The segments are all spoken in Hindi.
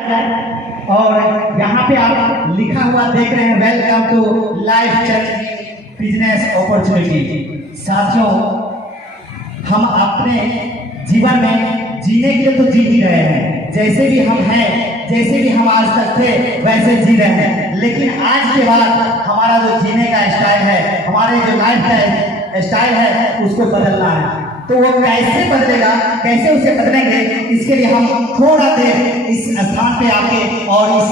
और यहाँ पे आप लिखा हुआ देख रहे हैं, welcome to life changing business opportunity. साथियों, हम अपने जीवन में जीने के लिए तो जी ही रहे हैं, जैसे भी हम हैं, जैसे भी हम आज तक थे वैसे जी रहे हैं, लेकिन आज के बाद हमारा जो जीने का स्टाइल है, हमारे जो लाइफ का स्टाइल है, उसको बदलना है। तो वो कैसे बदलेगा, कैसे उसे बदलेंगे, इसके लिए हम थोड़ा देर इस स्थान पे आके और इस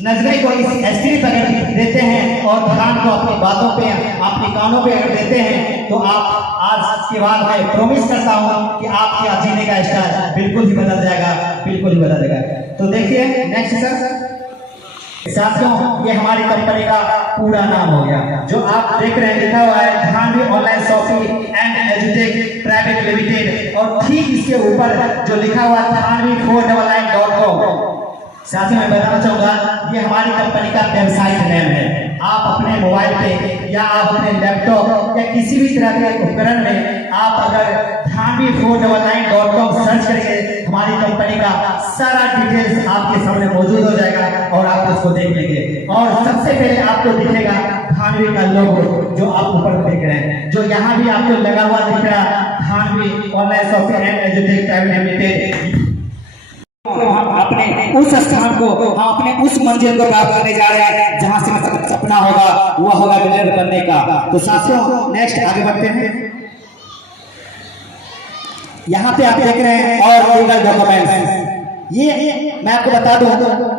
नजरे को इस स्क्रीन पर अगर देते हैं और ध्यान को अपनी बातों पे, अपने कानों पे अगर देते हैं, तो आप आज के बाद मैं प्रॉमिस करता हूँ कि आपके जीने का स्टाइल बिल्कुल ही बदल जाएगा, बिल्कुल ही बदल जाएगा। तो देखिए नेक्स्ट सर। साथियों, ये हमारी कंपनी का पूरा नाम हो गया, जो आप देख रहे हैं लिखा हुआ है धानवी ऑनलाइन शॉपिंग एंड एजुटेक प्राइवेट लिमिटेड, और ठीक इसके ऊपर जो लिखा हुआ है Dhanvi499.com। साथियों, मैं बताना चाहूंगा, ये हमारी कंपनी का वेबसाइट नेम है। आप अपने मोबाइल पे या आप अपने लैपटॉप या किसी भी तरह के उपकरण में आप अगर Dhanvi499.com सर्च करेंगे, हमारी कंपनी का सारा डिटेल्स आपके सामने मौजूद हो जाएगा और आप उसको देख लेंगे। और सबसे पहले आपको दिखेगा धानवी का लोगो, जो आप ऊपर देख रहे हैं, जो यहाँ भी आपको लगा हुआ दिख रहा है, धानवी ऑनलाइन शॉपिंग एंड एजुटेक प्राइवेट लिमिटेड। तो हम अपने उस स्थान को, हम अपने उस मंजिल को प्राप्त करने जा रहे हैं जहां से मतलब सपना होगा, वो होगा बिलियनर बनने का। तो साथियों, नेक्स्ट आगे बढ़ते हैं। यहाँ पे आप देख रहे हैं और लीगल डॉक्यूमेंट्स। ये मैं आपको बता दूं,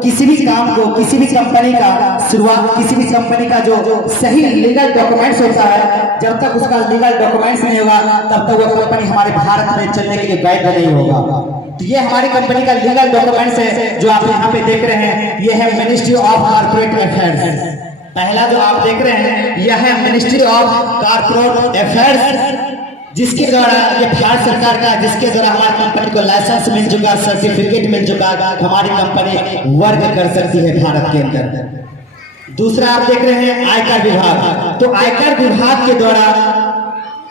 किसी भी काम को, किसी भी कंपनी का शुरुआत, किसी भी कंपनी का जो सही लीगल डॉक्यूमेंट्स होता है, जब तक उसका लीगल डॉक्यूमेंट्स नहीं होगा तब तक वो कंपनी हमारे भारत में चलने के लिए वैध नहीं होगा। तो ये हमारी कंपनी का लीगल डॉक्यूमेंट्स है, जो आप यहाँ पे देख रहे हैं। ये है मिनिस्ट्री ऑफ कॉर्पोरेट अफेयर्स। पहला जो आप देख रहे हैं, यह है मिनिस्ट्री ऑफ कॉर्पोरेट अफेयर्स, जिसके द्वारा, ये भारत सरकार का, जिसके द्वारा हमारी कंपनी को लाइसेंस मिल चुका, सर्टिफिकेट मिल चुका, हमारी कंपनी वर्क कर सकती है भारत के अंदर। दूसरा आप देख रहे हैं आयकर विभाग। तो आयकर विभाग के द्वारा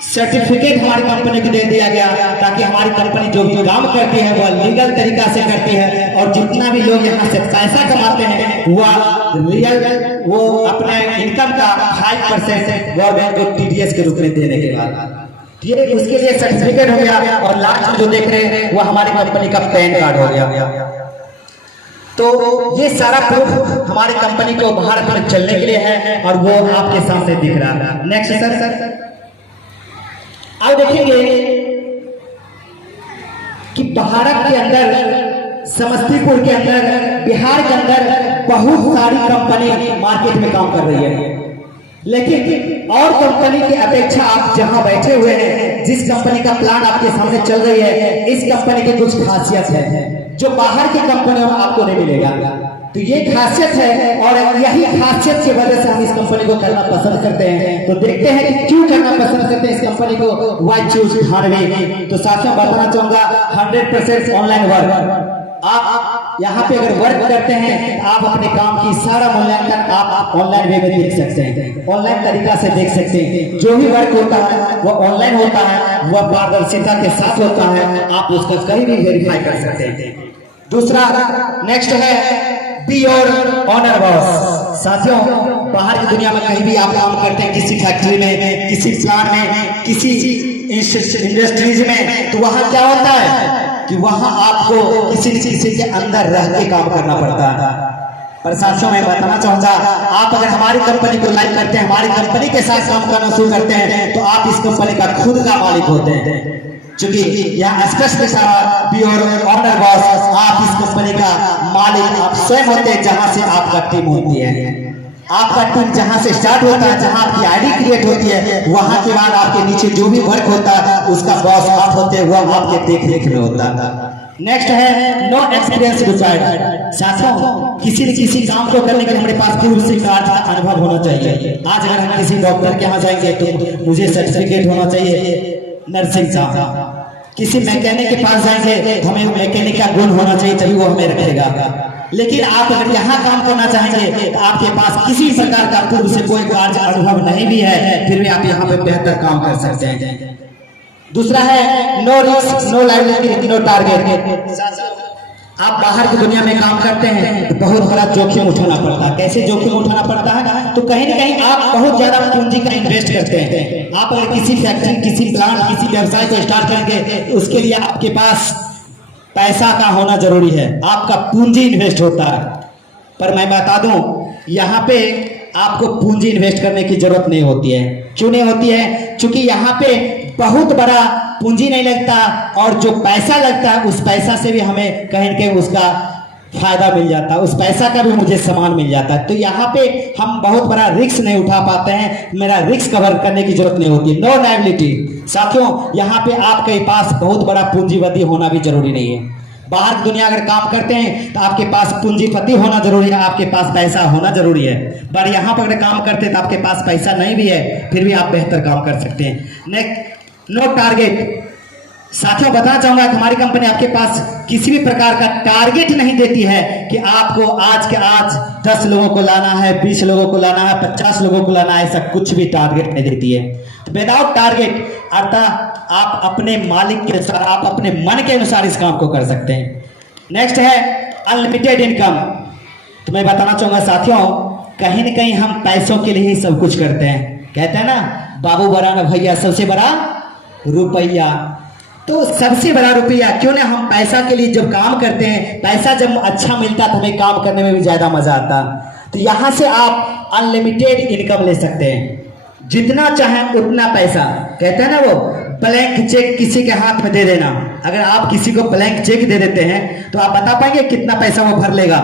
सर्टिफिकेट हमारी कंपनी को दे दिया गया, ताकि हमारी कंपनी जो भी काम करती है वह लीगल तरीका से करती है, और जितना भी लोग यहाँ से पैसा कमाते हैं वह रियल, वो अपने इनकम का 5% गवर्नमेंट को TDS के रूप में देने के बाद, ये उसके लिए सर्टिफिकेट हो गया। और लास्ट में जो देख रहे हैं वो हमारी कंपनी का पैन कार्ड हो गया। तो ये सारा प्रूफ हमारी कंपनी को भारत में चलने के लिए है, और वो आपके सामने दिख रहा है। Next sir. अब देखेंगे कि भारत के अंदर, समस्तीपुर के अंदर, बिहार के अंदर बहुत सारी कंपनी मार्केट में काम कर रही है, लेकिन और कंपनी की अपेक्षा आप जहां बैठे हुए हैं, जिस कंपनी का प्लान आपके सामने चल रही है, इस कंपनी की कुछ खासियत है जो बाहर की कंपनियों में आपको नहीं मिलेगा। तो ये खासियत है, और यही खासियत की वजह से हम इस कंपनी को करना पसंद करते हैं। तो देखते हैं कि क्यों करना पसंद करते हैं इस कंपनी को, व्हाई चूज धानवी। तो साथियों, बताना चाहूंगा 100% ऑनलाइन वर्क। आप यहाँ पे अगर वर्क करते हैं, आप अपने काम की सारा मूल्यांकन आप ऑनलाइन वे में देख सकते हैं, ऑनलाइन तरीका से देख सकते हैं। जो भी वर्क होता है वो ऑनलाइन होता है, वह पारदर्शिता के साथ होता है, आप उसका कहीं भी वेरीफाई कर सकते हैं। दूसरा नेक्स्ट है बी योर ऑनर बॉस। साथियों, बाहर की दुनिया में कहीं भी आप काम करते हैं, किसी फैक्ट्री में, किसी प्लांट में, किसी इंडस्ट्रीज में, तो वहां क्या होता है कि वहां आपको किसी न किसी के अंदर रह के काम करना पड़ता है। पर साथियों, मैं बताना चाहूंगा, आप अगर हमारी कंपनी को लाइक करते हैं, हमारी कंपनी के साथ काम करना शुरू करते हैं, तो आप इस कंपनी का खुद का मालिक होते हैं। क्योंकि यहाँ स्पष्ट लिखा है बी योर ऑनर बॉस, आप इस कंपनी का मालिक आप स्वयं होते हैं, जहां से आपका टीम होती है। आपका टीम जहां से स्टार्ट होता है, जहां आपकी आईडी क्रिएट होती है, वहां के बाद आपके नीचे जो भी वर्क होता है उसका बॉस आप होते हैं, वो आपके देख रेख में होता है। नेक्स्ट है नो एक्सपीरियंस रिक्वायर्ड। साथियों, किसी न किसी काम को करने के लिए हमारे पास पूर्व से का अनुभव होना चाहिए। आज अगर हम किसी डॉक्टर के यहाँ जाएंगे तो मुझे सर्टिफिकेट होना चाहिए नर्सिंग का, किसी मैकेनिक के पास जाएंगे तो हमें मैकेनिक का गुण होना चाहिए, तभी वो हमें रखेगा। लेकिन आप अगर यहाँ काम करना चाहेंगे तो आपके पास किसी प्रकार का पूर्व से कोई कार्य अनुभव नहीं भी है, फिर भी आप यहाँ पे बेहतर काम कर सकते हैं। दूसरा है no risk no liability no target. आप बाहर की दुनिया में काम करते हैं तो बहुत बड़ा जोखिम उठाना पड़ता है। कैसे जोखिम उठाना पड़ता है? तो कहीं ना कहीं आप बहुत ज्यादा पूंजी का इन्वेस्ट करते हैं। आप अगर किसी फैक्ट्री, किसी प्लांट, किसी व्यवसाय को स्टार्ट करेंगे तो उसके लिए आपके पास पैसा का होना जरूरी है, आपका पूंजी इन्वेस्ट होता है। पर मैं बता दूं, यहाँ पे आपको पूंजी इन्वेस्ट करने की जरूरत नहीं होती है। क्यों नहीं होती है? क्योंकि यहाँ पे बहुत बड़ा पूंजी नहीं लगता और जो पैसा लगता है उस पैसा से भी हमें कहीं न कहीं उसका फायदा मिल जाता है, उस पैसा का भी मुझे सामान मिल जाता है। तो यहाँ पे हम बहुत बड़ा रिस्क नहीं उठा पाते हैं, मेरा रिस्क कवर करने की जरूरत नहीं होती। No liability. साथियों, यहाँ पे आपके पास बहुत बड़ा पूंजीपति होना भी जरूरी नहीं है। बाहर की दुनिया अगर काम करते हैं तो आपके पास पूंजीपति होना जरूरी है, आपके पास पैसा होना जरूरी है। पर यहाँ पर अगर काम करते हैं तो आपके पास पैसा नहीं भी है, फिर भी आप बेहतर काम कर सकते हैं। Next, no target. साथियों, बताना चाहूंगा कि हमारी कंपनी आपके पास किसी भी प्रकार का टारगेट नहीं देती है कि आपको आज के आज 10 लोगों को लाना है, 20 लोगों को लाना है, 50 लोगों को लाना है, ऐसा कुछ भी टारगेट नहीं देती है। विदाउट टारगेट अर्थात आप अपने मालिक के अनुसार, आप अपने मन के अनुसार इस काम को कर सकते हैं। नेक्स्ट है अनलिमिटेड इनकम। तो मैं बताना चाहूंगा साथियों, कहीं न कहीं हम पैसों के लिए ही सब कुछ करते हैं। कहते हैं ना, बाबू बड़ा ना भैया, सबसे बड़ा रुपया। तो सबसे बड़ा रुपया क्यों ना हम पैसा के लिए जब काम करते हैं, पैसा जब अच्छा मिलता तो हमें काम करने में भी ज्यादा मजा आता। तो यहां से आप अनलिमिटेड इनकम ले सकते हैं, जितना चाहें उतना पैसा। कहते हैं ना वो, ब्लैंक चेक किसी के हाथ में दे देना। अगर आप किसी को ब्लैंक चेक दे देते हैं तो आप बता पाएंगे कितना पैसा वो भर लेगा?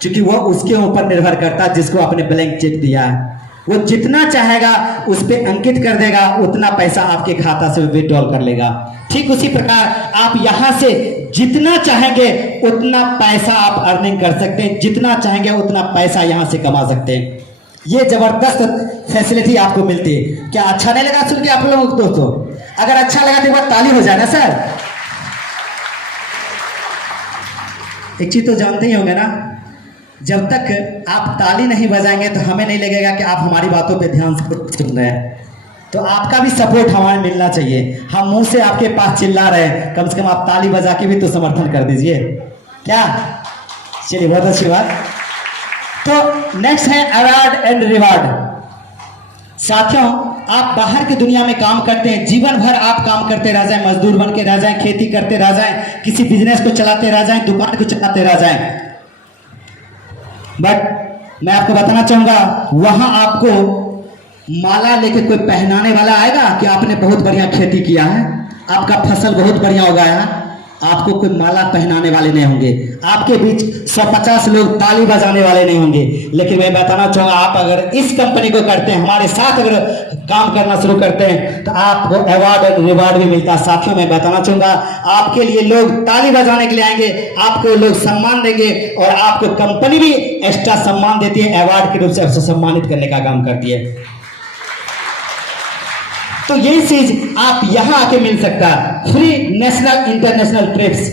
क्योंकि वो उसके ऊपर निर्भर करता है जिसको आपने ब्लैंक चेक दिया है। वो जितना चाहेगा उस पर अंकित कर देगा, उतना पैसा आपके खाता से विड्रॉल कर लेगा। ठीक उसी प्रकार आप यहां से जितना चाहेंगे उतना पैसा आप अर्निंग कर सकते हैं, जितना चाहेंगे उतना पैसा यहां से कमा सकते हैं। ये जबरदस्त फैसिलिटी आपको मिलती है। क्या अच्छा नहीं लगा सुन के आप लोगों को दोस्तों? अगर अच्छा लगा तो एक बार ताली हो जाए ना सर। एक चीज तो जानते ही होंगे ना, जब तक आप ताली नहीं बजाएंगे तो हमें नहीं लगेगा कि आप हमारी बातों पे ध्यान से सुन रहे हैं। तो आपका भी सपोर्ट हमें मिलना चाहिए। हम मुंह से आपके पास चिल्ला रहे हैं, कम से कम आप ताली बजा के भी तो समर्थन कर दीजिए। क्या? चलिए, बहुत अच्छी बात। तो नेक्स्ट है अवार्ड एंड रिवार्ड। साथियों, आप बाहर की दुनिया में काम करते हैं, जीवन भर आप काम करते रह जाएं, मजदूर बन के रह जाएं, खेती करते रह जाएं, किसी बिजनेस को चलाते रह जाएं, दुकान को चलाते रह जाएं, बट मैं आपको बताना चाहूंगा वहां आपको माला लेके कोई पहनाने वाला आएगा कि आपने बहुत बढ़िया खेती किया है, आपका फसल बहुत बढ़िया उगाया है, आपको कोई माला पहनाने वाले नहीं होंगे। आपके बीच 150 लोग ताली बजाने वाले नहीं होंगे। लेकिन मैं बताना चाहूंगा, आप अगर इस कंपनी को करते हैं, हमारे साथ अगर काम करना शुरू करते हैं तो आपको अवार्ड और रिवार्ड भी मिलता है। साथियों, मैं बताना चाहूंगा, आपके लिए लोग ताली बजाने के लिए आएंगे, आपको लोग सम्मान देंगे और आपको कंपनी भी एक्स्ट्रा सम्मान देती है, अवार्ड के रूप से आपसे सम्मानित करने का काम करती है। तो ये चीज आप यहां आके मिल सकता है। फ्री नेशनल इंटरनेशनल ट्रिप्स,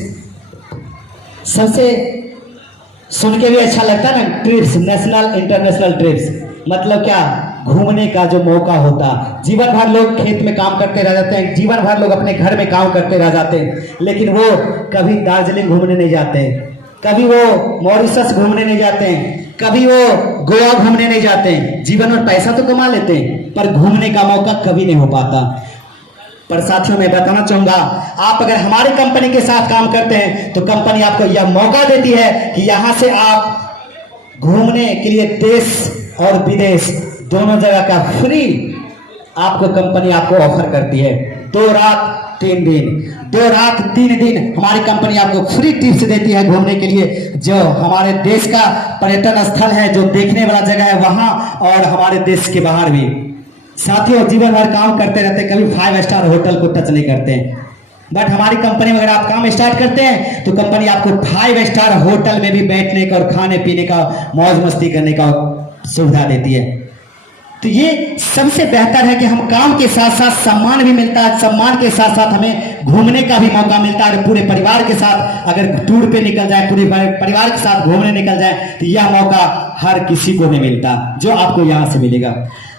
सबसे सुन के भी अच्छा लगता है ना, ट्रिप्स, नेशनल इंटरनेशनल ट्रिप्स मतलब क्या? घूमने का जो मौका होता। जीवन भर लोग खेत में काम करते रह जाते हैं, जीवन भर लोग अपने घर में काम करते रह जाते हैं, लेकिन वो कभी दार्जिलिंग घूमने नहीं जाते, कभी वो मॉरिशस घूमने नहीं जाते हैं, कभी वो गोवा घूमने नहीं जाते हैं। जीवन में पैसा तो कमा लेते हैं पर घूमने का मौका कभी नहीं हो पाता। पर साथियों, मैं बताना चाहूंगा, आप अगर हमारी कंपनी के साथ काम करते हैं तो कंपनी आपको यह मौका देती है कि यहां से आप घूमने के लिए देश और विदेश दोनों जगह का फ्री आपको कंपनी आपको ऑफर करती है। 2 रात 3 दिन, 2 रात 3 दिन हमारी कंपनी आपको फ्री टिप्स देती है घूमने के लिए। जो हमारे देश का पर्यटन स्थल है, जो देखने वाला जगह है वहां, और हमारे देश के बाहर भी। साथियों, जीवन भर काम करते रहते, कभी 5 स्टार होटल को टच नहीं करते हैं, बट हमारी कंपनी में अगर आप काम स्टार्ट करते हैं तो कंपनी आपको 5 स्टार होटल में भी बैठने का और खाने पीने का, मौज मस्ती करने का सुविधा देती है। तो ये सबसे बेहतर है कि हम काम के साथ साथ सम्मान भी मिलता है, सम्मान के साथ साथ हमें घूमने का भी मौका मिलता है। पूरे परिवार के साथ अगर टूर पे निकल जाए, पूरे परिवार के साथ घूमने निकल जाए तो यह मौका हर किसी को नहीं मिलता, जो आपको यहां से मिलेगा।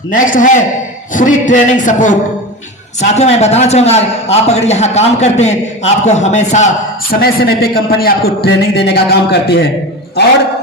नेक्स्ट है फ्री ट्रेनिंग सपोर्ट। साथियों मैं बताना चाहूंगा, आप अगर यहाँ काम करते हैं, आपको हमेशा समय समय पे कंपनी आपको ट्रेनिंग देने का काम करती है, और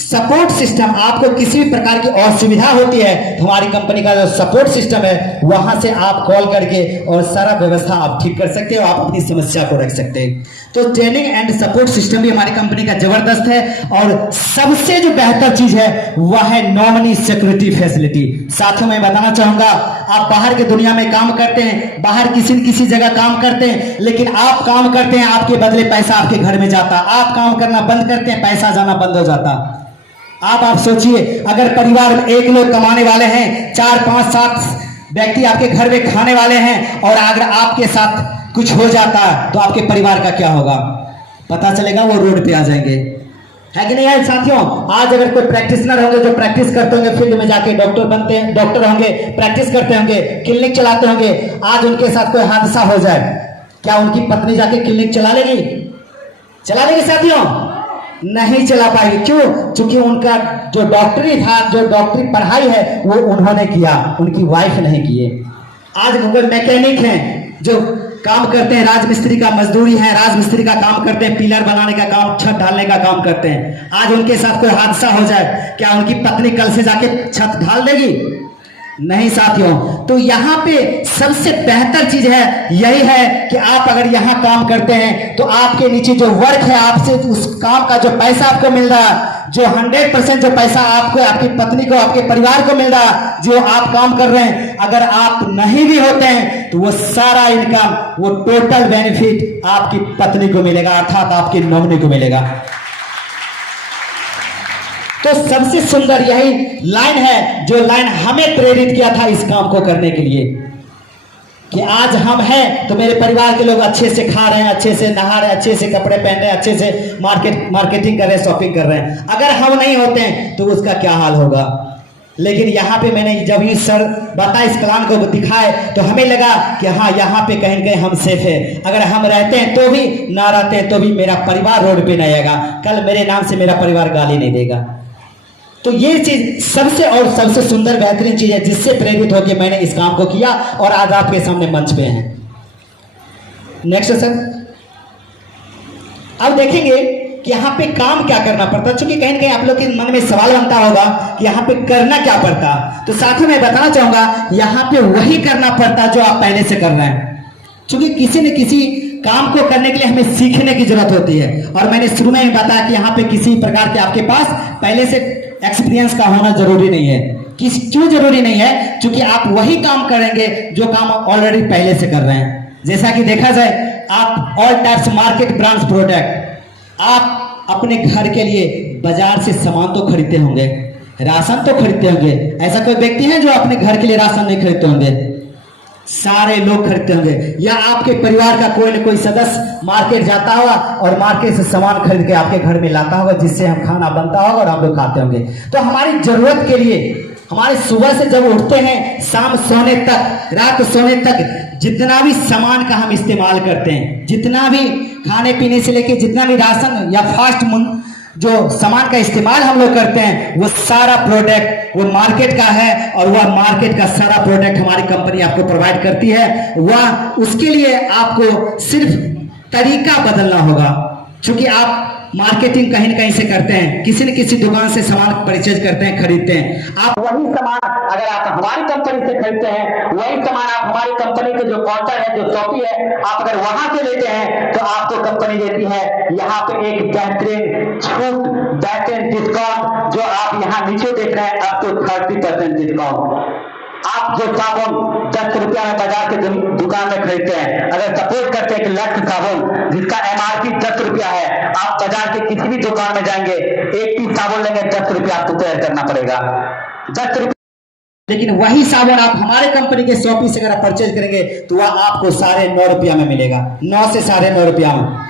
सपोर्ट सिस्टम, आपको किसी भी प्रकार की असुविधा होती है तो हमारी कंपनी का जो सपोर्ट सिस्टम है वहां से आप कॉल करके और सारा व्यवस्था आप ठीक कर सकते हो, आप अपनी समस्या को रख सकते हैं। तो ट्रेनिंग एंड सपोर्ट सिस्टम भी हमारी कंपनी का जबरदस्त है, और सबसे जो बेहतर चीज है वह है नॉमिनी सिक्योरिटी फैसिलिटी। साथियों मैं बताना चाहूंगा, आप बाहर की दुनिया में काम करते हैं, बाहर किसी न किसी जगह काम करते हैं, लेकिन आप काम करते हैं, आपके बदले पैसा आपके घर में जाता। आप काम करना बंद करते हैं, पैसा जाना बंद हो जाता। आप सोचिए, अगर परिवार में एक लोग कमाने वाले हैं, 4 5 7 व्यक्ति आपके घर में खाने वाले हैं, और अगर आपके साथ कुछ हो जाता है तो आपके परिवार का क्या होगा? पता चलेगा वो रोड पे आ जाएंगे, है कि नहीं है साथियों? आज अगर कोई प्रैक्टिशनर होंगे जो प्रैक्टिस करते होंगे, फील्ड में जाके डॉक्टर बनते हैं, डॉक्टर होंगे, प्रैक्टिस करते होंगे, क्लिनिक चलाते होंगे, आज उनके साथ कोई हादसा हो जाए, क्या उनकी पत्नी जाके क्लिनिक चला लेगी? चला लेगी साथियों? नहीं चला पाएगी। क्यों? क्योंकि उनका जो डॉक्टरी था, जो डॉक्टरी पढ़ाई है वो उन्होंने किया, उनकी वाइफ नहीं किए। आज कोई मैकेनिक हैं जो काम करते हैं, राजमिस्त्री का मजदूरी है, राजमिस्त्री का काम करते हैं, पिलर बनाने का काम, छत ढालने का काम करते हैं, आज उनके साथ कोई हादसा हो जाए, क्या उनकी पत्नी कल से जाके छत ढाल देगी? नहीं साथियों। तो यहाँ पे सबसे बेहतर चीज है यही है कि आप अगर यहाँ काम करते हैं तो आपके नीचे जो वर्क है, आपसे उस काम का जो पैसा आपको मिल रहा है, जो 100% जो पैसा आपको, आपकी पत्नी को, आपके परिवार को मिल रहा है, जो आप काम कर रहे हैं, अगर आप नहीं भी होते हैं तो वो सारा इनकम, वो टोटल बेनिफिट आपकी पत्नी को मिलेगा, अर्थात आपकी नॉमिनी को मिलेगा। तो सबसे सुंदर यही लाइन है, जो लाइन हमें प्रेरित किया था इस काम को करने के लिए, कि आज हम हैं तो मेरे परिवार के लोग अच्छे से खा रहे हैं, अच्छे से नहा रहे हैं, अच्छे से कपड़े पहन रहे हैं, अच्छे से मार्केटिंग कर रहे हैं, शॉपिंग कर रहे हैं। अगर हम नहीं होते हैं तो उसका क्या हाल होगा? लेकिन यहाँ पे मैंने जब ही सर बता इस प्लान को दिखाए तो हमें लगा कि हाँ, यहाँ पे कहीं कहीं हम सेफ है। अगर हम रहते हैं तो भी, ना रहते हैं तो भी मेरा परिवार रोड पे नहीं आएगा, कल मेरे नाम से मेरा परिवार गाली नहीं देगा। तो ये चीज सबसे सुंदर बेहतरीन चीज है, जिससे प्रेरित होकर मैंने इस काम को किया और आज आपके सामने मंच पे हैं। नेक्स्ट सर, अब देखेंगे कि यहाँ पे काम क्या करना पड़ता, क्योंकि कहीं ना कहीं आप लोग के मन में सवाल बनता होगा कि यहाँ पे करना क्या पड़ता। तो साथ ही मैं बताना चाहूंगा, यहाँ पे वही करना पड़ता जो आप पहले से कर रहे हैं, क्योंकि किसी न किसी काम को करने के लिए हमें सीखने की जरूरत होती है। और मैंने शुरू में ही बताया कि यहाँ पे किसी प्रकार के आपके पास पहले से एक्सपीरियंस का होना जरूरी नहीं है। क्यों जरूरी नहीं है? क्योंकि आप वही काम करेंगे जो काम आप ऑलरेडी पहले से कर रहे हैं। जैसा कि देखा जाए, आप all types market brands product, आप अपने घर के लिए बाजार से सामान तो खरीदते होंगे, राशन तो खरीदते होंगे। ऐसा कोई व्यक्ति है जो अपने घर के लिए राशन नहीं खरीदते होंगे? सारे लोग खरीदते होंगे। या आपके परिवार का कोई न कोई सदस्य मार्केट जाता होगा और मार्केट से सामान खरीद के आपके घर में लाता होगा, जिससे हम खाना बनता होगा और हम लोग खाते होंगे। तो हमारी जरूरत के लिए, हमारे सुबह से जब उठते हैं शाम सोने तक, रात सोने तक, जितना भी सामान का हम इस्तेमाल करते हैं, जितना भी खाने पीने से लेके जितना भी राशन या फास्ट जो सामान का इस्तेमाल हम लोग करते हैं, वो सारा प्रोडक्ट वो मार्केट का है, और वह मार्केट का सारा प्रोडक्ट हमारी कंपनी आपको प्रोवाइड करती है। वह उसके लिए आपको सिर्फ तरीका बदलना होगा, क्योंकि आप मार्केटिंग कहीं न कहीं से करते हैं, किसी न किसी दुकान से सामान परचेज करते हैं, खरीदते हैं। आप वही सामान अगर आप हमारी कंपनी से खरीदते हैं, वही सामान आप हमारी कंपनी के जो काउंटर है, जो शॉपी है, आप अगर वहां से लेते हैं तो आपको कंपनी देती है यहाँ पे एक बेहतरीन छूट, बेहतरीन डिस्काउंट, जो आप यहाँ नीचे देख रहे हैं, अब तो 30% डिस्काउंट। आप जो साबुन 10 रुपया में बाजार के दुकान में खरीदते हैं, अगर सपोज करते हैं कि लक्स साबुन जिसका MRP 10 रुपया है, आप बाजार के किसी भी दुकान में जाएंगे, एक पीस साबुन लेंगे 10 रुपया आपको पे करना पड़ेगा, 10 रुपया। लेकिन वही साबुन आप हमारे कंपनी के शॉपी से अगर आप परचेज करेंगे तो वह आपको 9.5 रुपया में मिलेगा, 9 से 9.5 रुपया में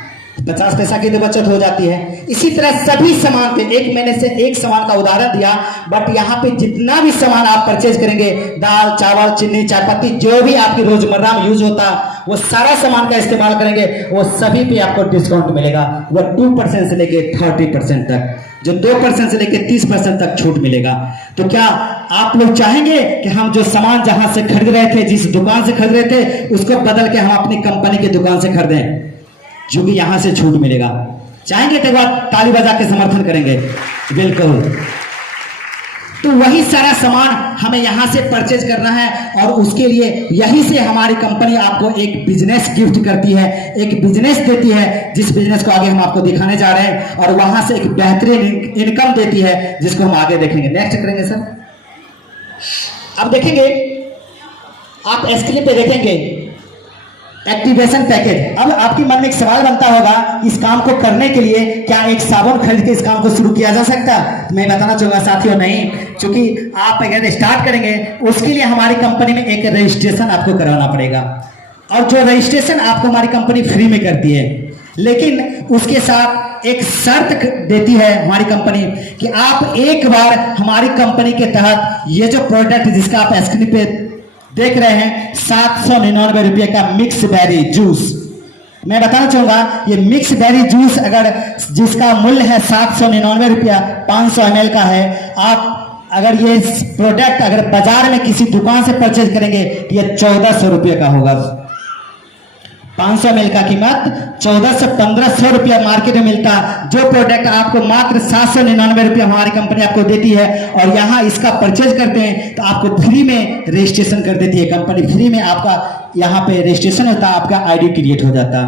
50 पैसा की तो बचत हो जाती है। इसी तरह सभी सामान पे, एक मैंने से एक सामान का उदाहरण दिया, बट यहाँ पे जितना भी सामान आप परचेज करेंगे, दाल चावल चीनी चायपत्ती, जो भी आपकी रोजमर्रा में यूज होता, वो सारा सामान का इस्तेमाल करेंगे, वो सभी पे आपको डिस्काउंट मिलेगा। वो 2% से लेके 30% तक, जो 2% से लेके 30% तक छूट मिलेगा। तो क्या आप लोग चाहेंगे कि हम जो सामान जहां से खरीद रहे थे, जिस दुकान से खरीद रहे थे, उसको बदल के हम अपनी कंपनी की दुकान से खरीदें, जो कि यहां से छूट मिलेगा? चाहेंगे तो एक बार ताली बजा के समर्थन करेंगे। बिल्कुल। तो वही सारा सामान हमें यहां से परचेज करना है, और उसके लिए यहीं से हमारी कंपनी आपको एक बिजनेस गिफ्ट करती है, एक बिजनेस देती है, जिस बिजनेस को आगे हम आपको दिखाने जा रहे हैं, और वहां से एक बेहतरीन इनकम देती है, जिसको हम आगे देखेंगे। नेक्स्ट करेंगे सर। अब देखेंगे, आप स्क्रीन पे देखेंगे एक्टिवेशन पैकेज। अब आपके मन में एक सवाल बनता होगा, इस काम को करने के लिए क्या एक साबुन खरीद के इस काम को शुरू किया जा सकता? तो मैं बताना चाहूंगा साथियों, नहीं। क्योंकि आप अगर स्टार्ट करेंगे, उसके लिए हमारी कंपनी में एक रजिस्ट्रेशन आपको करवाना पड़ेगा, और जो रजिस्ट्रेशन आपको हमारी कंपनी फ्री में करती है। लेकिन उसके साथ एक शर्त देती है हमारी कंपनी कि आप एक बार हमारी कंपनी के तहत ये जो प्रोडक्ट जिसका आप स्क्रीन पे देख रहे हैं, 799 रुपये का मिक्स बेरी जूस, मैं बताना चाहूंगा ये मिक्स बेरी जूस अगर जिसका मूल्य है 799 रुपया 500 ml का है, आप अगर ये प्रोडक्ट अगर बाजार में किसी दुकान से परचेज करेंगे तो ये 1400 रुपये का होगा। 500 ml का कीमत 1400 1500 रुपया मार्केट में मिलता, जो प्रोडक्ट आपको मात्र 799 रुपया हमारी कंपनी आपको देती है, और यहाँ इसका परचेज करते हैं तो आपको फ्री में रजिस्ट्रेशन कर देती है कंपनी। फ्री में आपका यहाँ पे रजिस्ट्रेशन होता, आपका आईडी क्रिएट हो जाता।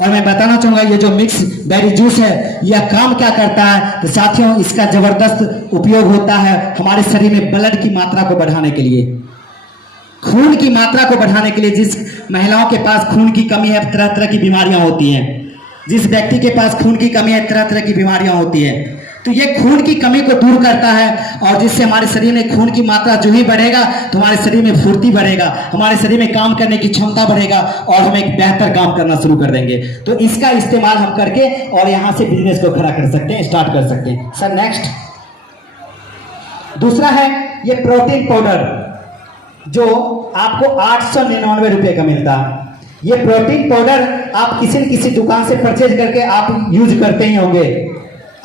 और मैं बताना चाहूंगा ये जो मिक्स बेरी जूस है, यह काम क्या करता है? तो साथियों, इसका जबरदस्त उपयोग होता है हमारे शरीर में ब्लड की मात्रा को बढ़ाने के लिए, खून की मात्रा को बढ़ाने के लिए। जिस महिलाओं के पास खून की कमी है, तरह तरह की बीमारियां होती हैं, जिस व्यक्ति के पास खून की कमी है, तरह तरह की बीमारियां होती है, तो ये खून की कमी को दूर करता है, और जिससे हमारे शरीर में खून की मात्रा जो ही बढ़ेगा तो हमारे शरीर में फुर्ती बढ़ेगा, हमारे शरीर में काम करने की क्षमता बढ़ेगा, और हम एक बेहतर काम करना शुरू कर देंगे। तो इसका इस्तेमाल हम करके और यहाँ से बिजनेस को खड़ा कर सकते हैं, स्टार्ट कर सकते हैं। सर नेक्स्ट, दूसरा है ये प्रोटीन पाउडर, जो आपको 899 रुपये का मिलता है। ये प्रोटीन पाउडर आप किसी न किसी दुकान से परचेज करके आप यूज करते ही होंगे,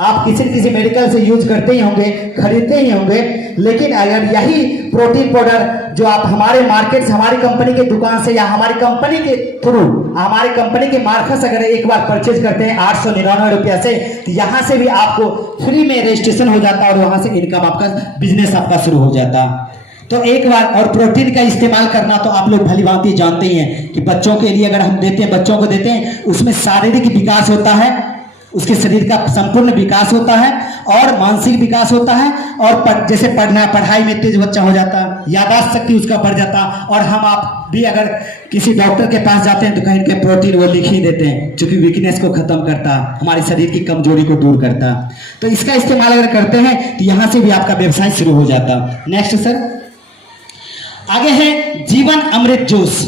आप किसी न किसी मेडिकल से यूज करते ही होंगे, खरीदते ही होंगे। लेकिन अगर यही प्रोटीन पाउडर जो आप हमारे मार्केट से, हमारी कंपनी के दुकान से, या हमारी कंपनी के थ्रू, हमारी कंपनी के मार्फत से अगर एक बार परचेज करते हैं 899 रुपया से, तो यहाँ से भी आपको फ्री में रजिस्ट्रेशन हो जाता है, और वहां से इनकम आपका, बिजनेस आपका शुरू हो जाता। तो एक बार, और प्रोटीन का इस्तेमाल करना तो आप लोग भली भांति जानते ही हैं कि बच्चों के लिए अगर हम देते हैं, बच्चों को देते हैं, उसमें शारीरिक विकास होता है, उसके शरीर का संपूर्ण विकास होता है, और मानसिक विकास होता है, और जैसे पढ़ना, पढ़ाई में तेज बच्चा हो जाता, याददाश्त शक्ति उसका बढ़ जाता। और हम आप भी अगर किसी डॉक्टर के पास जाते हैं तो कहीं के प्रोटीन वो लिख ही देते हैं, क्योंकि वीकनेस को खत्म करता, हमारे शरीर की कमजोरी को दूर करता। तो इसका इस्तेमाल अगर करते हैं तो यहाँ से भी आपका व्यवसाय शुरू हो जाता। नेक्स्ट सर, आगे है जीवन अमृत जूस।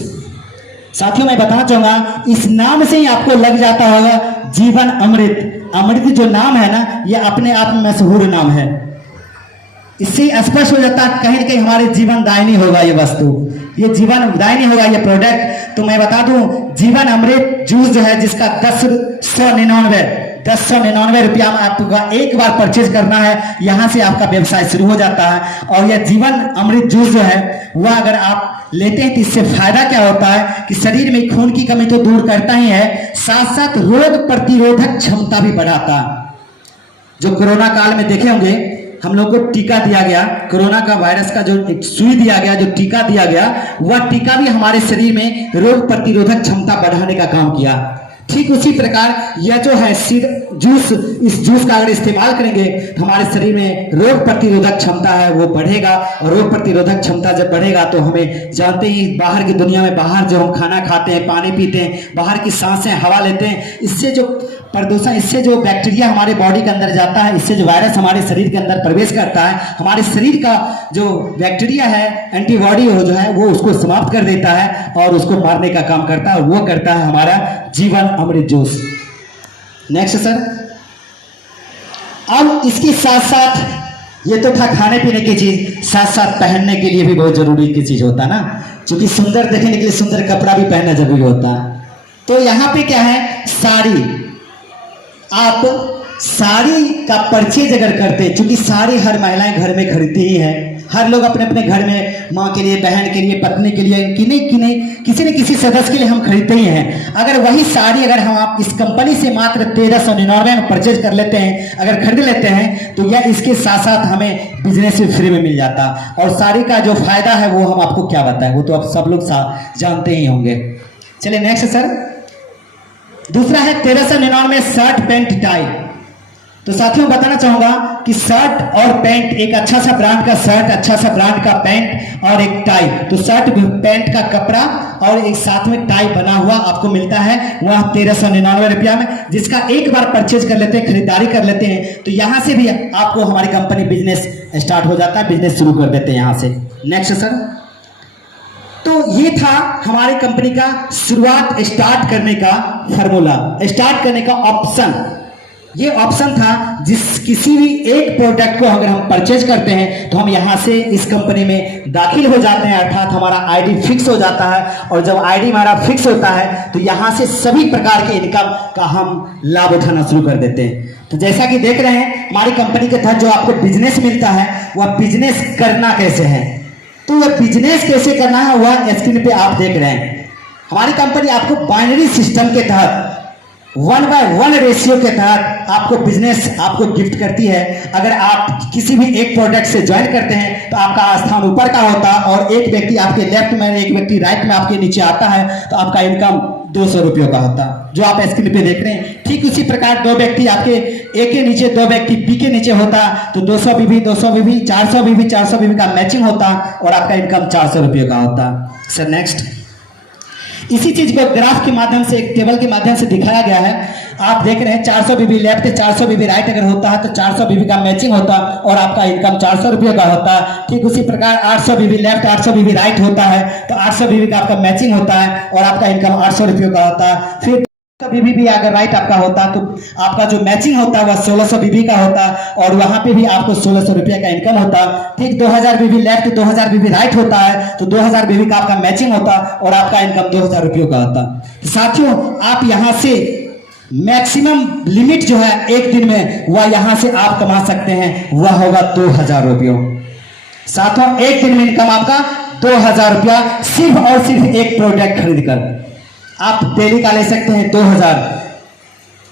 साथियों, मैं बताना चाहूंगा, इस नाम से ही आपको लग जाता होगा जीवन अमृत। अमृत जो नाम है ना, यह अपने आप में मशहूर नाम है। इससे स्पष्ट हो जाता है कहीं ना कहीं हमारे जीवन दायनी होगा ये वस्तु, ये जीवन दायनी होगा ये प्रोडक्ट। तो मैं बता दूं, जीवन अमृत जूस जो है, जिसका 1099 रुपया में आपको एक बार परचेज करना है, यहां से आपका व्यवसाय शुरू हो जाता है। और यह जीवन अमृत जूस जो है वह अगर आप लेते हैं तो इससे फायदा क्या होता है कि शरीर में खून की कमी तो दूर करता ही है, साथ साथ रोग प्रतिरोधक क्षमता भी बढ़ाता। जो कोरोना काल में देखे होंगे, हम लोग को टीका दिया गया, कोरोना का वायरस का जो एक सुई दिया गया, जो टीका दिया गया, वह टीका भी हमारे शरीर में रोग प्रतिरोधक क्षमता बढ़ाने का काम किया। ठीक उसी प्रकार यह जो है जूस, इस जूस का अगर इस्तेमाल करेंगे तो हमारे शरीर में रोग प्रतिरोधक क्षमता है वो बढ़ेगा, और रोग प्रतिरोधक क्षमता जब बढ़ेगा तो हमें जानते ही बाहर की दुनिया में, बाहर जो हम खाना खाते हैं, पानी पीते हैं, बाहर की सांसें, हवा लेते हैं, इससे जो प्रदूषण, इससे जो बैक्टीरिया हमारे बॉडी के अंदर जाता है, इससे जो वायरस हमारे शरीर के अंदर प्रवेश करता है, हमारे शरीर का जो बैक्टीरिया है, एंटीबॉडी जो है वो उसको समाप्त कर देता है और उसको मारने का काम करता है। वो करता है हमारा जीवन अमृत जूस। नेक्स्ट सर, अब इसके साथ साथ ये तो था खाने पीने की चीज, साथ साथ पहनने के लिए भी बहुत जरूरी की चीज होता ना, क्योंकि सुंदर देखने के लिए सुंदर कपड़ा भी पहनना जरूरी होता। तो यहाँ पे क्या है, साड़ी। आप साड़ी का परचेज अगर करते, क्योंकि साड़ी हर महिलाएं घर में खरीदती ही है, हर लोग अपने अपने घर में माँ के लिए, बहन के लिए, पत्नी के लिए, किसी न किसी सदस्य के लिए हम खरीदते ही हैं। अगर वही साड़ी अगर हम आप इस कंपनी से मात्र 1399 में परचेज कर लेते हैं, अगर खरीद लेते हैं, तो यह इसके साथ साथ हमें बिजनेस भी फ्री में मिल जाता। और साड़ी का जो फायदा है वो हम आपको क्या बताएं, वो तो आप सब लोग जानते ही होंगे। चलिए नेक्स्ट सर, दूसरा है 1399 शर्ट पैंट टाई। तो साथियों बताना चाहूंगा कि शर्ट और पैंट, एक अच्छा सा ब्रांड का शर्ट, अच्छा सा ब्रांड का पैंट और एक टाई, तो शर्ट पैंट का कपड़ा और एक साथ में टाई बना हुआ आपको मिलता है वह 1399 रुपया में, जिसका एक बार परचेज कर लेते हैं, खरीदारी कर लेते हैं, तो यहां से भी आपको हमारी कंपनी बिजनेस स्टार्ट हो जाता है, बिजनेस शुरू कर देते हैं यहां से। नेक्स्ट सर, तो ये था हमारी कंपनी का शुरुआत, स्टार्ट करने का फॉर्मूला, स्टार्ट करने का ऑप्शन। ये ऑप्शन था, जिस किसी भी एक प्रोडक्ट को अगर हम परचेज करते हैं तो हम यहां से इस कंपनी में दाखिल हो जाते हैं, अर्थात हमारा आईडी फिक्स हो जाता है। और जब आईडी हमारा फिक्स होता है तो यहां से सभी प्रकार के इनकम का हम लाभ उठाना शुरू कर देते हैं। तो जैसा कि देख रहे हैं हमारी कंपनी के तहत जो आपको बिजनेस मिलता है, वह बिजनेस करना कैसे है, तो वह बिजनेस कैसे करना है वह स्क्रीन पे आप देख रहे हैं। हमारी कंपनी आपको बाइनरी सिस्टम के तहत 1/1 रेशियो के तहत आपको बिजनेस आपको गिफ्ट करती है। अगर आप किसी भी एक प्रोडक्ट से ज्वाइन करते हैं तो आपका स्थान ऊपर का होता और एक व्यक्ति आपके लेफ्ट में, एक व्यक्ति राइट में आपके नीचे आता है, तो आपका इनकम 200 रुपयों का होता, जो आप स्क्रीन पे देख रहे हैं। ठीक उसी प्रकार दो व्यक्ति आपके ए के नीचे, दो व्यक्ति बी के नीचे होता, तो 200 बीबी 400 बीबी का मैचिंग होता और आपका इनकम 400 रुपये का होता। सर नेक्स्ट, इसी चीज को ग्राफ के माध्यम से, एक टेबल के माध्यम से दिखाया गया है। आप देख रहे हैं 400 बीबी लेफ्ट, 400 बीबी राइट अगर होता है तो 400 बीबी का मैचिंग होता और आपका इनकम 400 रुपये का होता। ठीक उसी प्रकार 800 बीबी लेफ्ट, 800 बीबी राइट होता है तो 800 बीबी का आपका मैचिंग होता है और आपका इनकम 800 रुपये का होता। फिर बीबी भी अगर राइट आपका होता तो आपका जो मैचिंग होता है वह 1600 बीबी का होता और वहां पे भी आपको 1600 रुपये का इनकम होता। ठीक 2000 बीबी लेफ्ट, 2000 बीबी राइट होता है तो 2000 बीबी का आपका मैचिंग होता और आपका इनकम 2000 रुपये का होता। साथियों आप यहां से मैक्सिमम लिमिट जो है एक दिन में वह यहां से आप कमा सकते हैं, वह होगा 2000 रुपये। साथियों एक दिन में इनकम आपका 2000 रुपया सिर्फ और सिर्फ एक प्रोडक्ट खरीद कर। आप डेली का ले सकते हैं 2000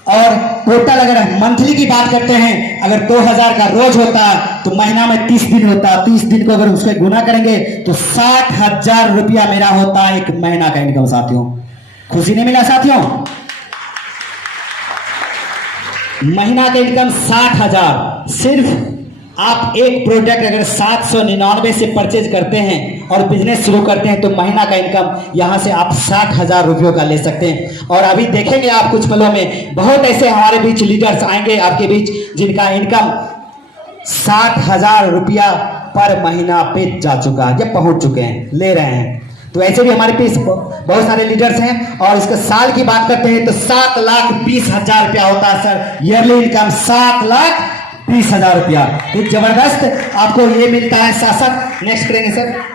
और टोटल अगर मंथली की बात करते हैं, अगर 2000 का रोज होता तो महीना में 30 दिन होता, 30 दिन को अगर उससे गुना करेंगे तो 60,000 रुपया मेरा होता एक महीना का इनकम। साथियों खुशी नहीं मिला साथियों, महीना का इनकम 60,000। सिर्फ आप एक प्रोडक्ट अगर 799 से परचेज करते हैं और बिजनेस शुरू करते हैं तो महीना का इनकम यहां से आप 60,000 रुपयों का ले सकते हैं। और अभी देखेंगे आप कुछ पलों में बहुत ऐसे हमारे बीच लीडर्स आएंगे आपके बीच जिनका इनकम 60,000 रुपया पर महीना पे जा चुका है, या पहुंच चुके हैं, ले रहे हैं। तो ऐसे भी हमारे पास बहुत सारे लीडर्स हैं। और इसके साल की बात करते हैं तो 7,20,000 रुपया होता है सर ईयरली इनकम, 7,20,000 रुपया। एक जबरदस्त आपको ये मिलता है साथ साथ। नेक्स्ट करेंगे सर।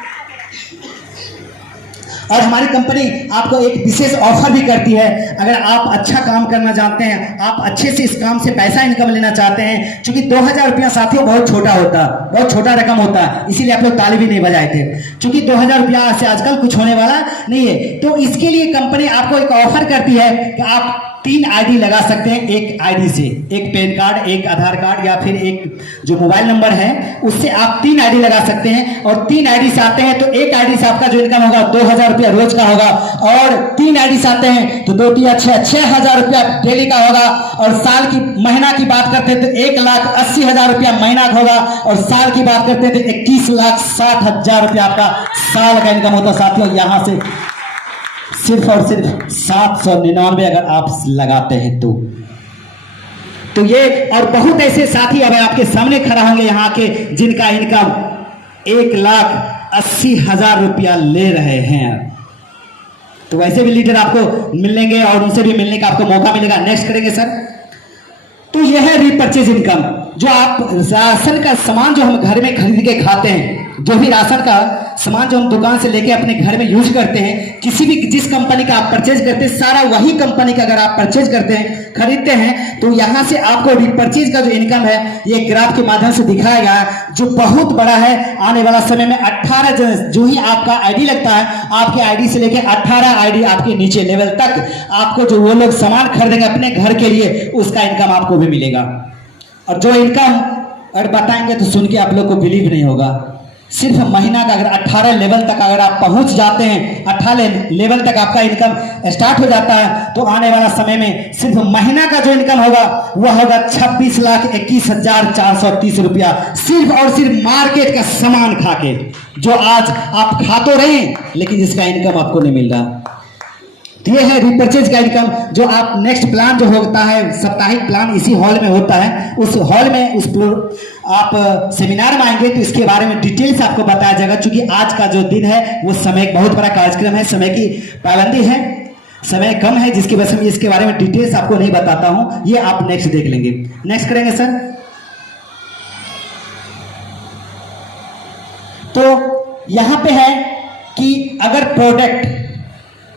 और हमारी कंपनी आपको एक विशेष ऑफर भी करती है, अगर आप अच्छा काम करना जानते हैं, आप अच्छे से इस काम से पैसा इनकम लेना चाहते हैं, क्योंकि 2000 रुपया साथियों बहुत छोटा होता, बहुत छोटा रकम होता, इसीलिए आप लोग ताली भी नहीं बजाए थे, क्योंकि 2000 रुपया से आजकल कुछ होने वाला नहीं है। तो इसके लिए कंपनी आपको एक ऑफर करती है कि आप 3 आईडी लगा सकते हैं एक आईडी से, एक पैन कार्ड, एक आधार कार्ड या फिर एक जो मोबाइल नंबर है उससे आप 3 आईडी लगा सकते हैं। और 3 आईडी से आते हैं तो एक आईडी से आपका जो इनकम होगा 2000 रुपया रोज का होगा, और 3 आईडी से आते हैं तो 2 × 6 6,000 रुपया डेली का होगा। और साल की महीना की बात करते हैं तो 1,80,000 रुपया महीना का होगा, और साल की बात करते हैं तो 21,60,000 रुपया आपका साल का इनकम होता। साथियों यहाँ से सिर्फ और सिर्फ 799 अगर आप लगाते हैं तो ये और बहुत ऐसे साथी अब आपके सामने खड़ा होंगे यहाँ के जिनका इनकम 1,80,000 रुपया ले रहे हैं। तो वैसे भी लीडर आपको मिलेंगे और उनसे भी मिलने का आपको मौका मिलेगा। नेक्स्ट करेंगे सर। तो यह है रीपरचेज इनकम। जो आप राशन का सामान जो हम घर में खरीद के खाते हैं, जो भी राशन का सामान जो हम दुकान से लेके अपने घर में यूज करते हैं, किसी भी जिस कंपनी का आप परचेज करते हैं, सारा वही कंपनी का अगर आप परचेज करते हैं, खरीदते हैं, तो यहाँ से आपको रीपरचेज का जो इनकम है ये ग्राफ के माध्यम से दिखाया गया है, जो बहुत बड़ा है। आने वाला समय में 18 जो ही आपका आईडी लगता है, आपके आईडी से लेके 18 आईडी आपके नीचे लेवल तक आपको जो वो लोग सामान खरीदेंगे अपने घर के लिए, उसका इनकम आपको भी मिलेगा। और जो इनकम अगर बताएंगे तो सुन के आप लोग को बिलीव नहीं होगा। सिर्फ महीना का अगर 18 लेवल तक अगर आप पहुंच जाते हैं, 18 लेवल तक आपका इनकम स्टार्ट हो जाता है, तो आने वाला समय में सिर्फ महीना का जो इनकम होगा वह होगा 26,21,430 रुपया, सिर्फ और सिर्फ मार्केट का सामान खा के, जो आज आप खा तो रहे लेकिन जिसका इनकम आपको नहीं मिल रहा। ये है रीपरचेज का इनकम। जो आप नेक्स्ट प्लान जो होता है, साप्ताहिक प्लान इसी हॉल में होता है, उस हॉल में उस आप सेमिनार में आएंगे तो इसके बारे में डिटेल से आपको बताया जाएगा। क्योंकि आज का जो दिन है वो समय बहुत बड़ा कार्यक्रम है, समय की पाबंदी है, समय कम है, जिसकी वजह से इसके बारे में डिटेल्स आपको नहीं बताता हूं। ये आप नेक्स्ट देख लेंगे। नेक्स्ट करेंगे सर। तो यहां पे है कि अगर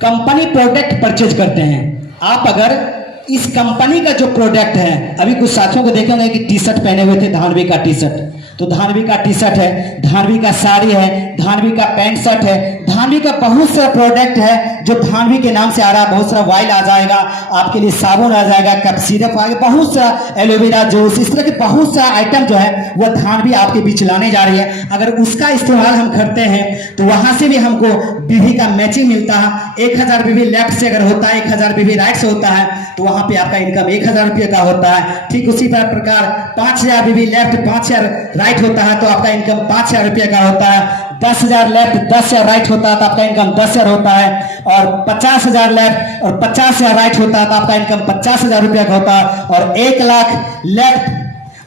कंपनी प्रोडक्ट परचेज करते हैं, आप अगर इस कंपनी का जो प्रोडक्ट है, अभी कुछ साथियों को देखे होंगे कि टी शर्ट पहने हुए थे, धानवी का टी शर्ट, तो धानवी का टी शर्ट है, धानवी का साड़ी है, धानवी का पैंट शर्ट है, धानवी का बहुत सारा प्रोडक्ट है जो धानवी के नाम से आ रहा है। बहुत सारा ऑयल आ जाएगा आपके लिए, साबुन आ जाएगा, कप सिरप आ जाएगा, बहुत सारा एलोवेरा जूस, इस तरह के बहुत सारा आइटम जो है वह धानवी आपके बीच लाने जा रही है। अगर उसका इस्तेमाल हम करते हैं तो वहां से भी हमको बीवी का मैचिंग मिलता है। 1000 बीवी लेफ्ट से अगर होता है, 1000 बीवी राइट से होता है, तो वहां पे आपका इनकम 1000 रुपये का होता है। ठीक उसी प्रकार 5000 बीवी लेफ्ट 5000 राइट होता है तो आपका इनकम 5000 रुपये का होता है। 10,000 लेफ्ट 10,000 राइट होता है तो आपका इनकम 10,000 होता है। और 50,000 लेफ्ट और 50,000 राइट होता है तो आपका इनकम 50,000 रुपये का होता है। और 1 लाख लेफ्ट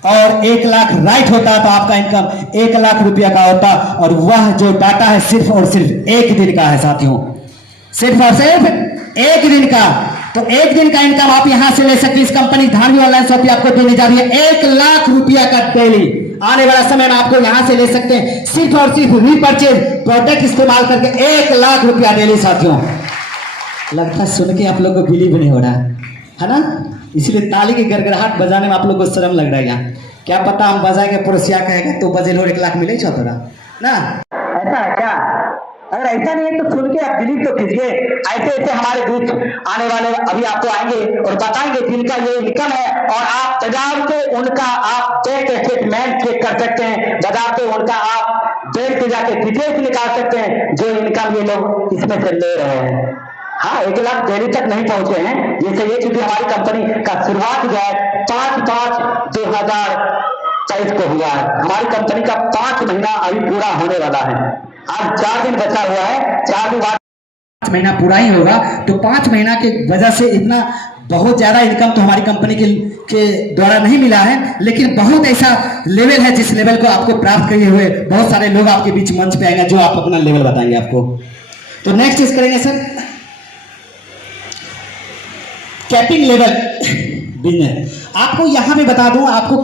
और 1 लाख राइट होता है तो आपका इनकम 1 लाख रुपया का होता है। और वह जो डाटा है सिर्फ और सिर्फ 1 दिन का है साथियों, सिर्फ और सिर्फ 1 दिन का। तो 1 दिन का इनकम आप यहां से ले सकते हैं। इस कंपनी धानवी ऑनलाइन शॉपिंग आपको देने जा रही है 1 लाख रुपया का डेली। आने वाला समय में आपको यहां से ले सकते हैं सिर्फ और सिर्फ रीपरचेज प्रोडक्ट इस्तेमाल करके 1 लाख रुपया डेली साथियों। लगता है सुन के आप लोग को बिलीव नहीं हो रहा है ना? इसलिए ताली की गड़गड़ाहट बजाने में आप लोग को शर्म लग रहा है। यहाँ क्या पता हम बजाएंगे पुरस्कार कहेगा तो बजे लोग 1 लाख मिले छोड़ा ना, ऐसा है क्या? अगर ऐसा नहीं है तो सुन के आप बिलीव तो कीजिए। ऐसे ऐसे हमारे बीच आने वाले अभी आपको आएंगे और बताएंगे जिनका ये इनकम है, और आप बाजार से उनका आप बैंक स्टेटमेंट चेक कर सकते हैं, बाजार से उनका आप बैंक से जाके डिटेल्स निकाल सकते हैं जो इनकम ये लोग इसमें से ले रहे हैं। हाँ, 1 लाख डेली तक नहीं पहुंचे हैं, जैसे ये क्योंकि हमारी कंपनी का शुरुआत जो है 5/5/2023 को हुआ है। हमारी कंपनी का 5 महीना अभी पूरा होने वाला है। आज 4 दिन बचा हुआ है, 4 दिन बाद 5 महीना पूरा ही होगा। तो 5 महीना की वजह से इतना बहुत ज्यादा इनकम तो हमारी कंपनी के द्वारा नहीं मिला है, लेकिन बहुत ऐसा लेवल है जिस लेवल को आपको प्राप्त किए हुए बहुत सारे लोग आपके बीच मंच पे आएंगे जो आप अपना लेवल बताएंगे आपको। तो नेक्स्ट चीज करेंगे सर, कैपिंग लेवल बिजनेस। आपको यहां भी बता दूं, आपको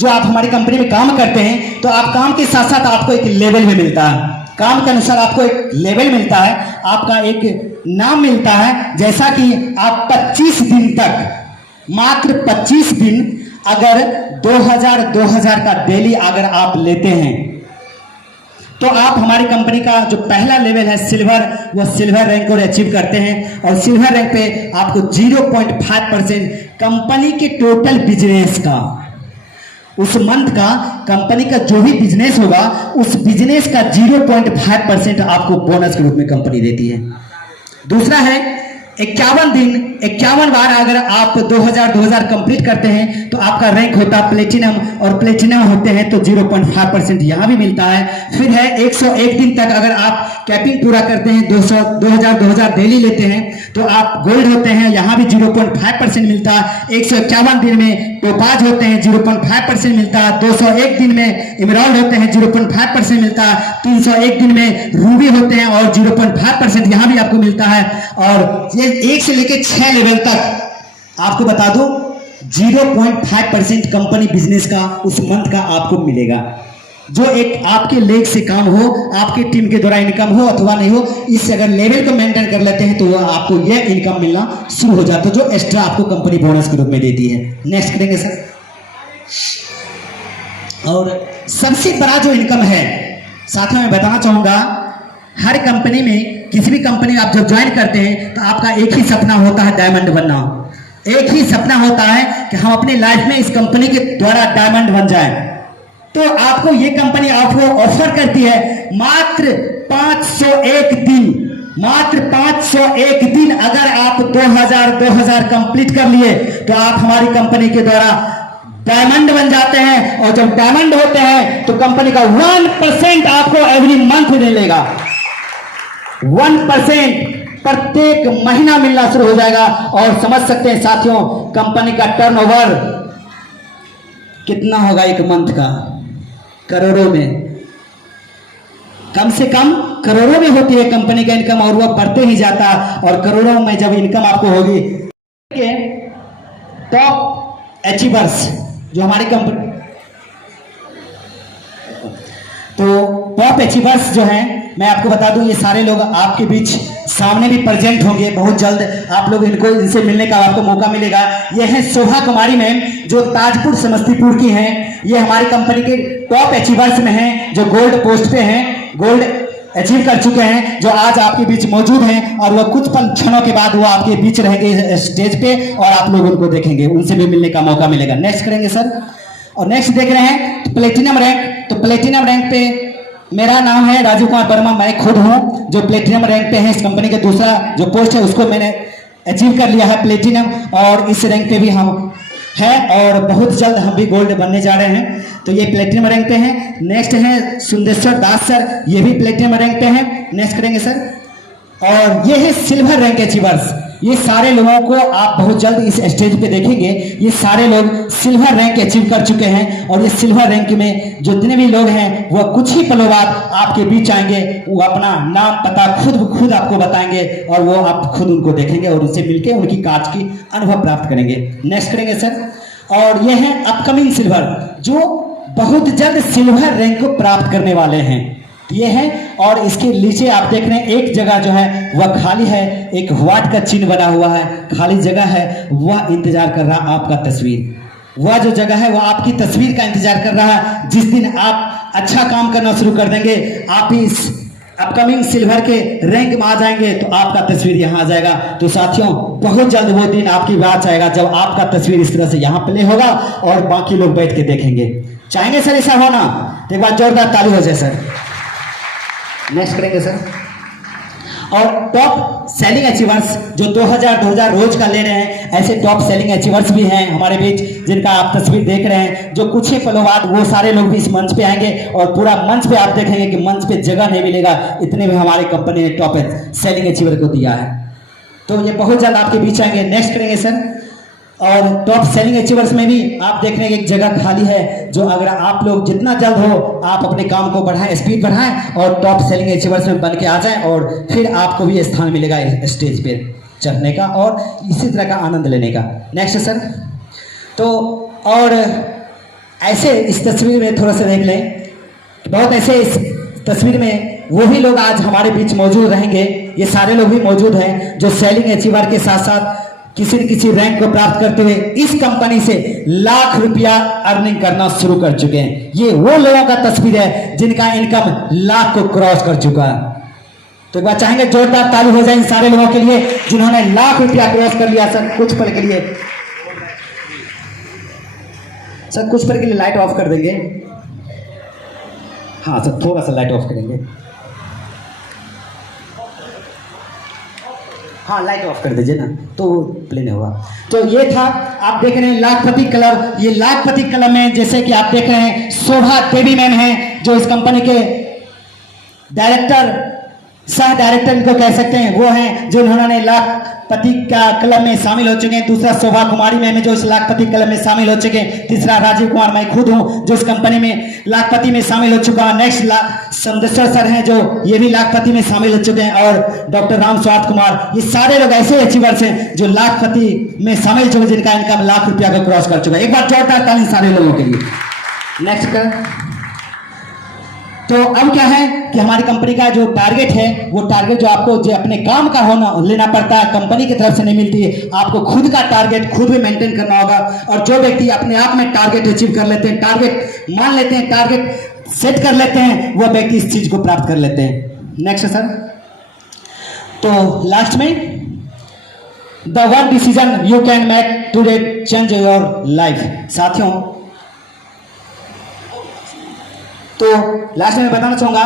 जो आप हमारी कंपनी में काम करते हैं तो आप काम के साथ साथ आपको एक लेवल भी मिलता है। काम के अनुसार आपको एक लेवल मिलता है, आपका एक नाम मिलता है। जैसा कि आप 25 दिन तक, मात्र 25 दिन अगर 2000 का डेली अगर आप लेते हैं तो आप हमारी कंपनी का जो पहला लेवल है सिल्वर, वो सिल्वर रैंक को अचीव करते हैं। और सिल्वर रैंक पे आपको 0.5% कंपनी के टोटल बिजनेस का, उस मंथ का कंपनी का जो भी बिजनेस होगा उस बिजनेस का 0.5% आपको बोनस के रूप में कंपनी देती है। दूसरा है 51 दिन 51 बार अगर आप 2000 कंप्लीट करते हैं तो आपका रैंक होता है प्लेटिनम, और प्लेटिनम होते हैं तो 0.5% यहां भी मिलता है। फिर है 101 दिन तक अगर आप कैपिंग पूरा करते हैं, 2000 डेली लेते हैं तो आप गोल्ड होते हैं, यहां भी 0.5% मिलता है। 151 दिन में टोपाज होते हैं, 0.5% मिलता है। 201 दिन में इमराल्ड होते हैं, 0.5% मिलता है। 301 दिन में रूबी होते हैं और 0.5% यहां भी आपको मिलता है। और ये 1 से लेकर 6 लेवल तक आपको बता दूं 0.5% कंपनी बिजनेस का उस मंथ का आपको मिलेगा। जो एक आपके लेग से काम हो, आपके टीम के द्वारा इनकम हो अथवा नहीं हो, इस अगर लेवल को मेंटेन कर लेते हैं तो वह आपको यह इनकम मिलना शुरू हो जाता है, जो एक्स्ट्रा आपको कंपनी बोनस के रूप में देती है। नेक्स्ट करेंगे सर। और सबसे बड़ा जो इनकम है, साथ में मैं बताना चाहूंगा, हर कंपनी में, किसी भी कंपनी आप जब ज्वाइन करते हैं तो आपका एक ही सपना होता है, डायमंड बनना। एक ही सपना होता है कि हम अपनी लाइफ में इस कंपनी के द्वारा डायमंड बन जाएं। तो आपको ये कंपनी आपको ऑफर करती है मात्र 501 दिन, मात्र 501 दिन। अगर आप 2000 कंप्लीट कर लिए तो आप हमारी कंपनी के द्वारा डायमंड बन जाते हैं। और जब डायमंड होते हैं तो कंपनी का 1% आपको एवरी मंथ मिलेगा। 1% प्रत्येक महीना मिलना शुरू हो जाएगा। और समझ सकते हैं साथियों, कंपनी का टर्नओवर कितना होगा एक मंथ का? करोड़ों में, कम से कम करोड़ों में होती है कंपनी का इनकम, और वह बढ़ते ही जाता। और करोड़ों में जब इनकम आपको होगी, टॉप अचीवर्स जो हमारी कंपनी, तो टॉप अचीवर्स जो हैं, मैं आपको बता दूं, ये सारे लोग आपके बीच सामने भी प्रेजेंट होंगे बहुत जल्द। आप लोग इनसे मिलने का आपको मौका मिलेगा। ये हैं शोभा कुमारी मैम, जो ताजपुर समस्तीपुर की हैं। ये हमारी कंपनी के टॉप अचीवर्स में हैं, जो गोल्ड पोस्ट पे हैं, गोल्ड अचीव कर चुके हैं, जो आज आपके बीच मौजूद हैं। और वह कुछ पल क्षणों के बाद वो आपके बीच रहेंगे स्टेज पे, और आप लोग उनको देखेंगे, उनसे भी मिलने का मौका मिलेगा। नेक्स्ट करेंगे सर। और नेक्स्ट देख रहे हैं प्लेटिनम रैंक। तो प्लेटिनम रैंक पे मेरा नाम है राजू कुमार वर्मा, मैं खुद हूं जो प्लेटिनम रैंक पे है। इस कंपनी का दूसरा जो पोस्ट है उसको मैंने अचीव कर लिया है, प्लेटिनम, और इस रैंक पे भी हम है, और बहुत जल्द हम भी गोल्ड बनने जा रहे हैं। तो ये प्लेटिनम रैंक पे हैं। नेक्स्ट है सुंदेश्वर दास सर, ये भी प्लेटिनम रैंक पे हैं। नेक्स्ट करेंगे सर। और ये है सिल्वर रैंक अचीवर्स। ये सारे लोगों को आप बहुत जल्द इस स्टेज पे देखेंगे। ये सारे लोग सिल्वर रैंक अचीव कर चुके हैं, और ये सिल्वर रैंक में जितने भी लोग हैं वह कुछ ही पलों बाद आपके बीच आएंगे। वो अपना नाम पता खुद आपको बताएंगे, और वो आप खुद उनको देखेंगे और उनसे मिलकर उनकी काज की अनुभव प्राप्त करेंगे। नेक्स्ट करेंगे सर। और ये है अपकमिंग सिल्वर, जो बहुत जल्द सिल्वर रैंक को प्राप्त करने वाले हैं, ये है। और इसके नीचे आप देख रहे हैं एक जगह जो है वह खाली है, एक व्हाट का चिन्ह बना हुआ है, खाली जगह है, वह इंतजार कर रहा आपका तस्वीर। वह जो जगह है वह आपकी तस्वीर का इंतजार कर रहा है। जिस दिन आप अच्छा काम करना शुरू कर देंगे, आप इस अपकमिंग सिल्वर के रैंक में आ जाएंगे, तो आपका तस्वीर यहाँ आ जाएगा। तो साथियों, बहुत जल्द वो दिन आपकी बात आएगा जब आपका तस्वीर इस तरह से यहाँ प्ले होगा और बाकी लोग बैठ के देखेंगे। चाहेंगे सर ऐसा होना? तो एक बार जोरदार ताली हो जाए सर। नेक्स्ट करेंगे सर। और टॉप सेलिंग अचीवर्स जो 2000 रोज का ले रहे हैं, ऐसे टॉप सेलिंग अचीवर्स भी हैं हमारे बीच, जिनका आप तस्वीर देख रहे हैं। जो कुछ ही पलों बाद वो सारे लोग भी इस मंच पे आएंगे, और पूरा मंच पे आप देखेंगे कि मंच पे जगह नहीं मिलेगा, इतने में हमारी कंपनी ने टॉप सेलिंग अचीवर को दिया है। तो ये बहुत जल्द आपके बीच आएंगे। नेक्स्ट करेंगे सर। और टॉप सेलिंग अचीवर्स में भी आप देख रहे हैं एक जगह खाली है, जो अगर आप लोग जितना जल्द हो आप अपने काम को बढ़ाएं, स्पीड बढ़ाएं, और टॉप सेलिंग अचीवर्स में बन के आ जाएं, और फिर आपको भी स्थान मिलेगा स्टेज पे चढ़ने का और इसी तरह का आनंद लेने का। Next sir. तो और ऐसे इस तस्वीर में थोड़ा सा देख लें, बहुत ऐसे इस तस्वीर में वो भी लोग आज हमारे बीच मौजूद रहेंगे। ये सारे लोग भी मौजूद हैं जो सेलिंग अचीवर के साथ साथ किसी न किसी रैंक को प्राप्त करते हुए इस कंपनी से लाख रुपया अर्निंग करना शुरू कर चुके हैं। ये वो लोगों का तस्वीर है जिनका इनकम लाख को क्रॉस कर चुका है। तो एक बार चाहेंगे जोरदार ताली हो जाए इन सारे लोगों के लिए जिन्होंने लाख रुपया क्रॉस कर लिया। सर कुछ पल के लिए, सर कुछ पल के लिए लाइट ऑफ कर देंगे। हाँ सर, थोड़ा सा लाइट ऑफ करेंगे। हाँ लाइट ऑफ कर दीजिए ना, तो प्ले नहीं होगा। तो ये था, आप देख रहे हैं लाखपति क्लब। ये लाखपति क्लब में जैसे कि आप देख रहे हैं शोभा देवी मैम हैं, जो इस कंपनी के डायरेक्टर सह डायरेक्टर इनको कह सकते हैं, वो हैं जो उन्होंने लाखपति का क्लब में शामिल हो चुके हैं। दूसरा शोभा कुमारी मैम है जो इस लाखपति क्लब में शामिल हो चुके हैं। तीसरा राजीव कुमार मैं खुद हूं जो इस कंपनी में लाखपति में शामिल हो चुका हूं। नेक्स्ट समदेश्वर सर हैं जो ये भी लाखपति में शामिल हो चुके हैं। और डॉक्टर राम स्वार्थ कुमार, ये सारे लोग ऐसे अचीवर्स हैं जो लाखपति में शामिल हो चुके हैं, जिनका इनकम लाख रुपया को क्रॉस कर चुका है। एक बार जोरदार ताली सारे लोगों के लिए। नेक्स्ट कर। तो अब क्या है कि हमारी कंपनी का जो टारगेट है, वो टारगेट जो आपको जो अपने काम का होना लेना पड़ता है, कंपनी की तरफ से नहीं मिलती है। आपको खुद का टारगेट खुद भी मेंटेन करना होगा। और जो व्यक्ति अपने आप में टारगेट अचीव कर लेते हैं, टारगेट मान लेते हैं, टारगेट सेट कर लेते हैं, वो व्यक्ति इस चीज को प्राप्त कर लेते हैं। Next sir. तो लास्ट में, the one decision you can make today change your life. साथियों, तो लास्ट में बताना चाहूंगा,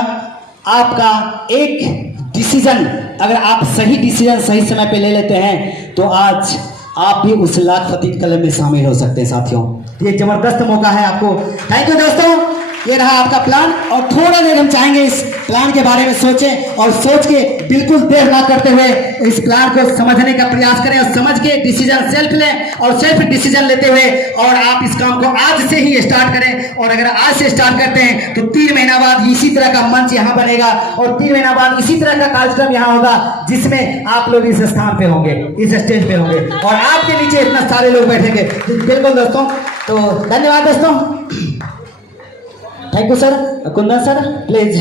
आपका एक डिसीजन, अगर आप सही डिसीजन सही समय पे ले लेते हैं तो आज आप भी उस लाखपति क्लब में शामिल हो सकते हैं। साथियों, ये जबरदस्त मौका है आपको। थैंक यू दोस्तों, ये रहा आपका प्लान। और थोड़ा देर हम चाहेंगे इस प्लान के बारे में सोचें, और सोच के बिल्कुल देर ना करते हुए इस प्लान को समझने का प्रयास करें, और समझ के डिसीजन सेल्फ लें, और सेल्फ डिसीजन लेते हुए और आप इस काम को आज से ही स्टार्ट करें। और अगर आज से स्टार्ट करते हैं तो 3 महीना बाद इसी तरह का मंच यहाँ बनेगा, और 3 महीना बाद इसी तरह का कार्यक्रम यहाँ होगा, जिसमें आप लोग इस स्थान पे होंगे, इस स्टेज पे होंगे, और आपके नीचे इतना सारे लोग बैठेंगे। बिल्कुल दोस्तों, तो धन्यवाद दोस्तों। Thank you sir. Kundan sir please.